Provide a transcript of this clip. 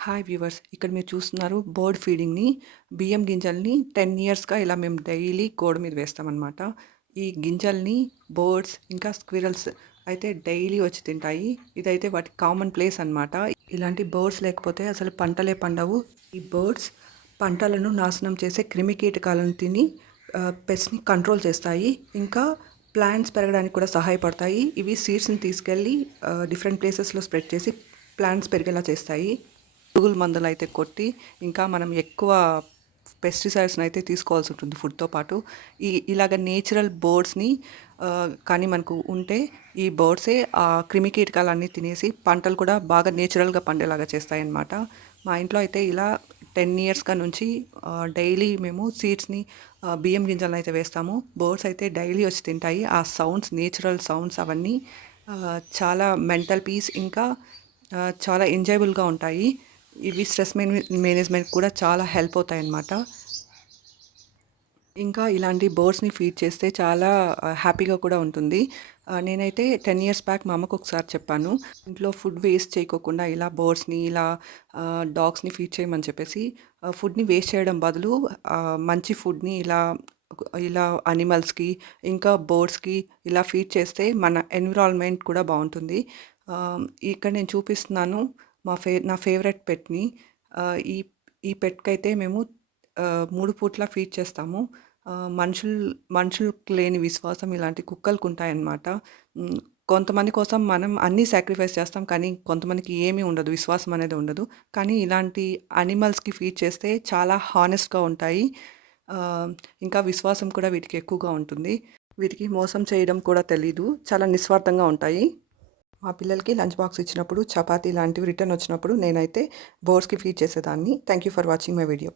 Hi viewers, ఇక్కడ మీరు చూస్తున్నారు బర్డ్ ఫీడింగ్‌ని. బియ్యం గింజల్ని 10 ఇయర్స్‌గా ఇలా మేము డైలీ గోడ మీద వేస్తామనమాట. ఈ గింజల్ని బర్డ్స్ ఇంకా స్క్విరల్స్ అయితే డైలీ వచ్చి తింటాయి. ఇదైతే వాటి కామన్ ప్లేస్ అనమాట. ఇలాంటి బర్డ్స్ లేకపోతే అసలు పంటలే పండవు. ఈ బర్డ్స్ పంటలను నాశనం చేసే క్రిమికీటకాలను తిని పెస్ట్‌ని కంట్రోల్ చేస్తాయి. ఇంకా ప్లాంట్స్ పెరగడానికి కూడా సహాయపడతాయి. ఇవి సీడ్స్‌ని తీసుకెళ్ళి డిఫరెంట్ ప్లేసెస్‌లో స్ప్రెడ్ చేసి ప్లాంట్స్ పెరిగేలా చేస్తాయి. పురుగుల మందులైతే కొట్టి, ఇంకా మనం ఎక్కువ పెస్టిసైడ్స్‌ని అయితే తీసుకోవాల్సి ఉంటుంది ఫుడ్‌తో పాటు. ఇలాగ నేచురల్ బర్డ్స్‌ని కానీ మనకు ఉంటే ఈ బర్డ్సే ఆ క్రిమికీటకాలన్నీ తినేసి పంటలు కూడా బాగా నేచురల్‌గా పండేలాగా చేస్తాయన్నమాట. మా ఇంట్లో అయితే ఇలా 10 ఇయర్స్‌గా నుంచి డైలీ మేము సీడ్స్‌ని బియ్యం గింజలనైతే వేస్తాము. బర్డ్స్ అయితే డైలీ వచ్చి తింటాయి. ఆ సౌండ్స్, నేచురల్ సౌండ్స్ అవన్నీ చాలా మెంటల్ పీస్ ఇంకా చాలా ఎంజాయబుల్‌గా ఉంటాయి. ఇవి స్ట్రెస్ మేనేజ్మెంట్ కూడా చాలా హెల్ప్ అవుతాయన్నమాట. ఇంకా ఇలాంటి బర్డ్స్‌ని ఫీడ్ చేస్తే చాలా హ్యాపీగా కూడా ఉంటుంది. నేనైతే 10 ఇయర్స్ బ్యాక్ మా అమ్మకు ఒకసారి చెప్పాను. ఇంట్లో ఫుడ్ వేస్ట్ చేయకోకుండా ఇలా బర్డ్స్‌ని ఇలా డాగ్స్‌ని ఫీడ్ చేయమని చెప్పేసి. ఫుడ్‌ని వేస్ట్ చేయడం బదులు మంచి ఫుడ్‌ని ఇలా ఇలా అనిమల్స్‌కి ఇంకా బర్డ్స్‌కి ఇలా ఫీడ్ చేస్తే మన ఎన్విరాన్మెంట్ కూడా బావుంటుంది. ఇక్కడ నేను చూపిస్తున్నాను నా ఫేవరెట్ పెట్‌ని. ఈ ఈ పెట్‌కైతే మేము 3 పూట్ల ఫీడ్ చేస్తాము. మనుషులకు లేని విశ్వాసం ఇలాంటి కుక్కలకుంటాయన్నమాట. హ్మ్. కొంతమంది కోసం మనం అన్నీ సాక్రిఫైస్ చేస్తాం. కానీ కొంతమందికి ఏమీ ఉండదు. విశ్వాసం అనేది ఉండదు. కానీ ఇలాంటి యానిమల్స్‌కి ఫీడ్ చేస్తే చాలా హానెస్ట్‌గా ఉంటాయి. ఇంకా విశ్వాసం కూడా వీటికి ఎక్కువగా ఉంటుంది. వీటికి మోసం చేయడం కూడా తెలీదు. చాలా నిస్వార్థంగా ఉంటాయి. మా పిల్లలకి లంచ్ బాక్స్ ఇచ్చినప్పుడు చపాతీ లాంటివి రిటర్న్ వచ్చినప్పుడు నేనైతే బర్డ్స్‌కి ఫీడ్ చేసేదాన్ని. Thank you for watching my video.